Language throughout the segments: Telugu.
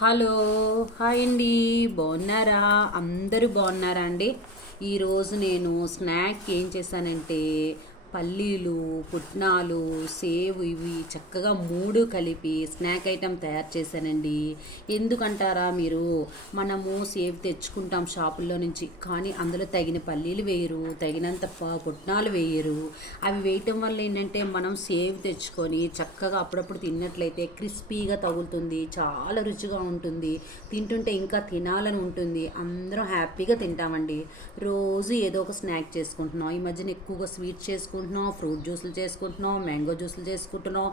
హలో హాయ్ అండి, బాగున్నారా? అందరూ బాగున్నారా అండి? ఈరోజు నేను స్నాక్ ఏం చేశానంటే పల్లీలు, పుట్నాలు, సేవ్ ఇవి చక్కగా మూడు కలిపి స్నాక్ ఐటెం తయారు చేశానండి. ఎందుకంటారా మీరు? మనము సేవ్ తెచ్చుకుంటాం షాపుల్లో నుంచి, కానీ అందులో తగిన పల్లీలు వేయరు, తగినంత పుట్నాలు వేయరు. అవి వేయటం వల్ల ఏంటంటే మనం సేవ్ తెచ్చుకొని చక్కగా అప్పుడప్పుడు తిన్నట్లయితే క్రిస్పీగా తగులుతుంది, చాలా రుచిగా ఉంటుంది, తింటుంటే ఇంకా తినాలని ఉంటుంది. అందరం హ్యాపీగా తింటామండి. రోజు ఏదో ఒక స్నాక్ చేసుకుంటున్నాం. ఈ మధ్యన ఎక్కువగా స్వీట్ చేసుకుంటున్నాం, ఫ్రూట్ జ్యూసులు చేసుకుంటున్నాం, మ్యాంగో జ్యూసులు చేసుకుంటున్నాం,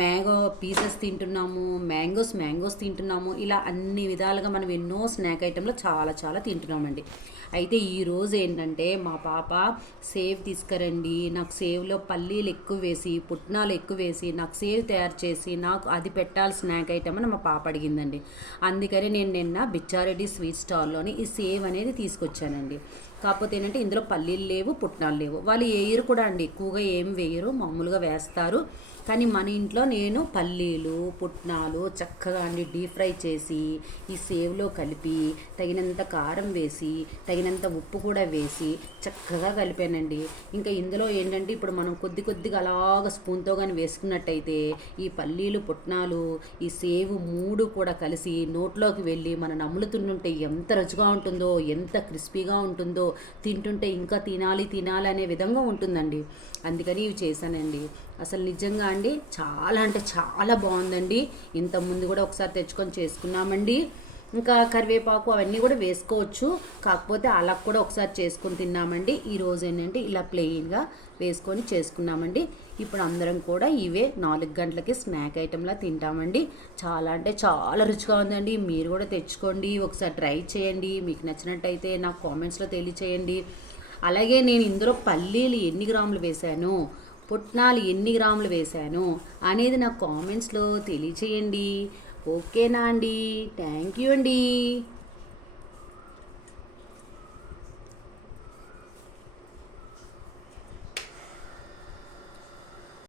మ్యాంగో పీసెస్ తింటున్నాము, మ్యాంగోస్ తింటున్నాము. ఇలా అన్ని విధాలుగా మనం ఎన్నో స్నాక్ ఐటెంలో చాలా చాలా తింటున్నామండి. అయితే ఈరోజు ఏంటంటే మా పాప సేవ్ తీసుకురండి, నాకు సేవ్లో పల్లీలు ఎక్కువ వేసి పుట్నాలు ఎక్కువ వేసి నాకు సేవ్ తయారు చేసి నాకు అది పెట్టాలి స్నాక్ ఐటమ్ అని మా పాప అడిగిందండి. అందుకని నేను నిన్న బిచ్చారెడ్డి స్వీట్ స్టాల్లోని ఈ సేవ్ అనేది తీసుకొచ్చానండి. కాకపోతే ఏంటంటే ఇందులో పల్లీలు లేవు, పుట్నాలు లేవు. వాళ్ళు వేయరు కూడా అండి, ఎక్కువగా ఏం వేయరు, మామూలుగా వేస్తారు. కానీ మన ఇంట్లో నేను పల్లీలు, పుట్నాలు చక్కగా డీప్ ఫ్రై చేసి ఈ సేవ్లో కలిపి తగినంత కారం వేసి తగినంత ఉప్పు కూడా వేసి చక్కగా కలిపానండి. ఇంకా ఇందులో ఏంటంటే ఇప్పుడు మనం కొద్దిగా అలాగ స్పూన్తో కానీ వేసుకున్నట్టయితే ఈ పల్లీలు, పుట్నాలు, ఈ సేవు మూడు కూడా కలిసి నోట్లోకి వెళ్ళి మన నములుతుంటే ఎంత రుచిగా ఉంటుందో, ఎంత క్రిస్పీగా ఉంటుందో, తింటుంటే ఇంకా తినాలి అనే విధంగా ఉంటుందండి. అందుకని ఇవి చేశానండి. అసలు నిజంగా అండి చాలా అంటే చాలా బాగుందండి. ఇంతకుముందు కూడా ఒకసారి తెచ్చుకొని చేసుకున్నామండి. ఇంకా కరివేపాకు అవన్నీ కూడా వేసుకోవచ్చు, కాకపోతే అలా కూడా ఒకసారి చేసుకొని తిన్నామండి. ఈరోజు ఏంటంటే ఇలా ప్లెయిన్గా వేసుకొని చేసుకున్నామండి. ఇప్పుడు అందరం కూడా ఇవే 4 గంటలకి స్నాక్ ఐటెంలా తింటామండి. చాలా అంటే చాలా రుచిగా ఉందండి. మీరు కూడా తెచ్చుకోండి, ఒకసారి ట్రై చేయండి. మీకు నచ్చినట్టయితే నాకు కామెంట్స్లో తెలియచేయండి. అలాగే నేను ఇందులో పల్లీలు ఎన్ని గ్రాములు వేశాను, పుట్నాలు ఎన్ని గ్రాములు వేశాను అనేది నాకు కామెంట్స్లో తెలియచేయండి. ఓకేనా అండి? థ్యాంక్ యూ అండి.